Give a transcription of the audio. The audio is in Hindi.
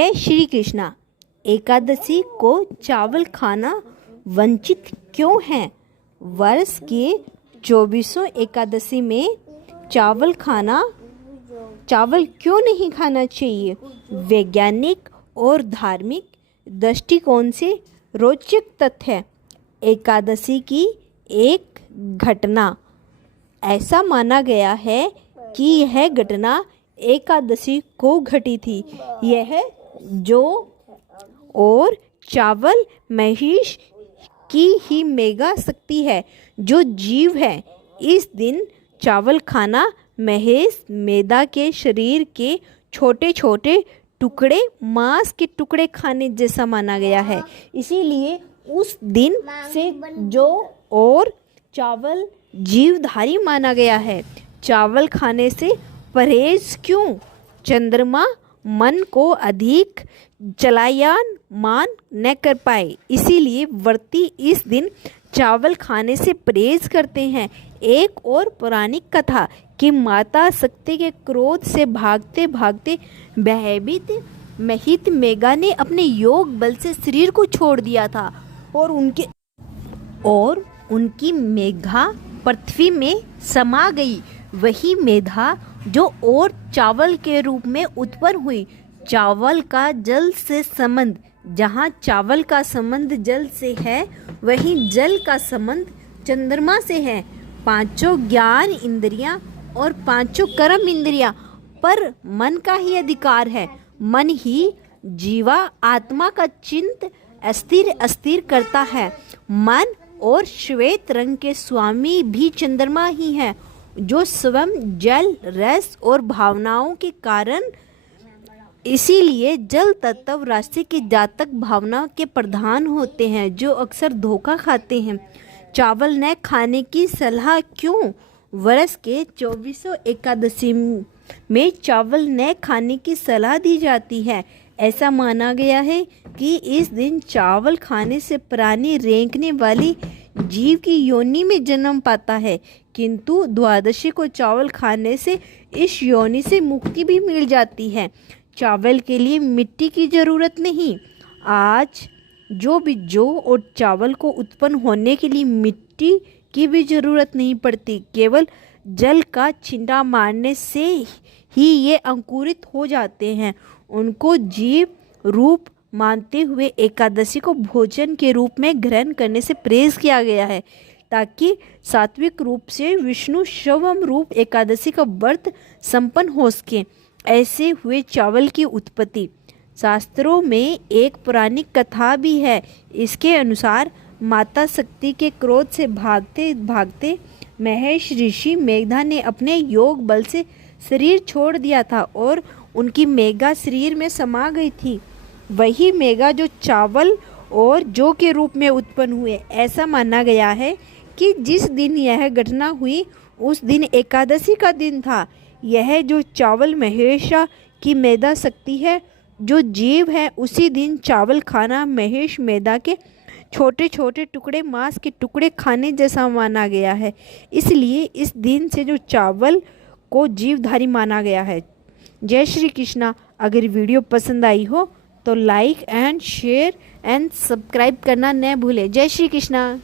जय श्री कृष्णा। एकादशी को चावल खाना वंचित क्यों है? वर्ष के 24 एकादशी में चावल क्यों नहीं खाना चाहिए? वैज्ञानिक और धार्मिक दृष्टिकोण से रोचक तथ्य है। एकादशी की एक घटना। ऐसा माना गया है कि यह घटना एकादशी को घटी थी। यह जौ और चावल महिष की ही मेगा शक्ति है। जो जीव है इस दिन चावल खाना महेश मेदा के शरीर के छोटे छोटे टुकड़े मांस के टुकड़े खाने जैसा माना गया है। इसीलिए उस दिन से जौ और चावल जीवधारी माना गया है। चावल खाने से परहेज क्यों? चंद्रमा मन को अधिक चलायमान मान न कर पाए, इसीलिए व्रती इस दिन चावल खाने से परहेज करते हैं। एक और पौराणिक कथा कि माता शक्ति के क्रोध से भागते भागते भयभीत महित मेघा ने अपने योग बल से शरीर को छोड़ दिया था और उनकी मेघा पृथ्वी में समा गई। वही मेधा जो और चावल के रूप में उत्पन्न हुई। चावल का जल से संबंध, जहाँ चावल का संबंध जल से है वहीं जल का संबंध चंद्रमा से है। पांचों ज्ञान इंद्रियां और पांचों कर्म इंद्रियां पर मन का ही अधिकार है। मन ही जीवा आत्मा का चिंत अस्थिर करता है। मन और श्वेत रंग के स्वामी भी चंद्रमा ही है, जो स्वयं जल रस और भावनाओं के कारण। इसीलिए जल तत्व राशि के जातक भावना के प्रधान होते हैं, जो अक्सर धोखा खाते हैं। चावल न खाने की सलाह क्यों? वर्ष के 24 एकादशी में चावल न खाने की सलाह दी जाती है। ऐसा माना गया है कि इस दिन चावल खाने से प्राणी रेंकने वाली जीव की योनि में जन्म पाता है, किंतु द्वादशी को चावल खाने से इस योनि से मुक्ति भी मिल जाती है। चावल के लिए मिट्टी की जरूरत नहीं। आज जो भी जौ और चावल को उत्पन्न होने के लिए मिट्टी की भी जरूरत नहीं पड़ती। केवल जल का छिंटा मारने से ही ये अंकुरित हो जाते हैं। उनको जीव रूप मानते हुए एकादशी को भोजन के रूप में ग्रहण करने से प्रेरित किया गया है, ताकि सात्विक रूप से विष्णु शवम रूप एकादशी का व्रत संपन्न हो सके। ऐसे हुए चावल की उत्पत्ति। शास्त्रों में एक पौराणिक कथा भी है। इसके अनुसार माता शक्ति के क्रोध से भागते भागते महेश ऋषि मेघा ने अपने योग बल से शरीर छोड़ दिया था और उनकी मेघा शरीर में समा गई थी। वही मेघा जो चावल और जौ के रूप में उत्पन्न हुए। ऐसा माना गया है कि जिस दिन यह घटना हुई उस दिन एकादशी का दिन था। यह जो चावल महेशा की मेधा शक्ति है, जो जीव है, उसी दिन चावल खाना महेश मेधा के छोटे छोटे टुकड़े मांस के टुकड़े खाने जैसा माना गया है। इसलिए इस दिन से जो चावल को जीवधारी माना गया है। जय श्री कृष्णा। अगर वीडियो पसंद आई हो तो like and share and subscribe करना न भूलें। जय श्री कृष्णा।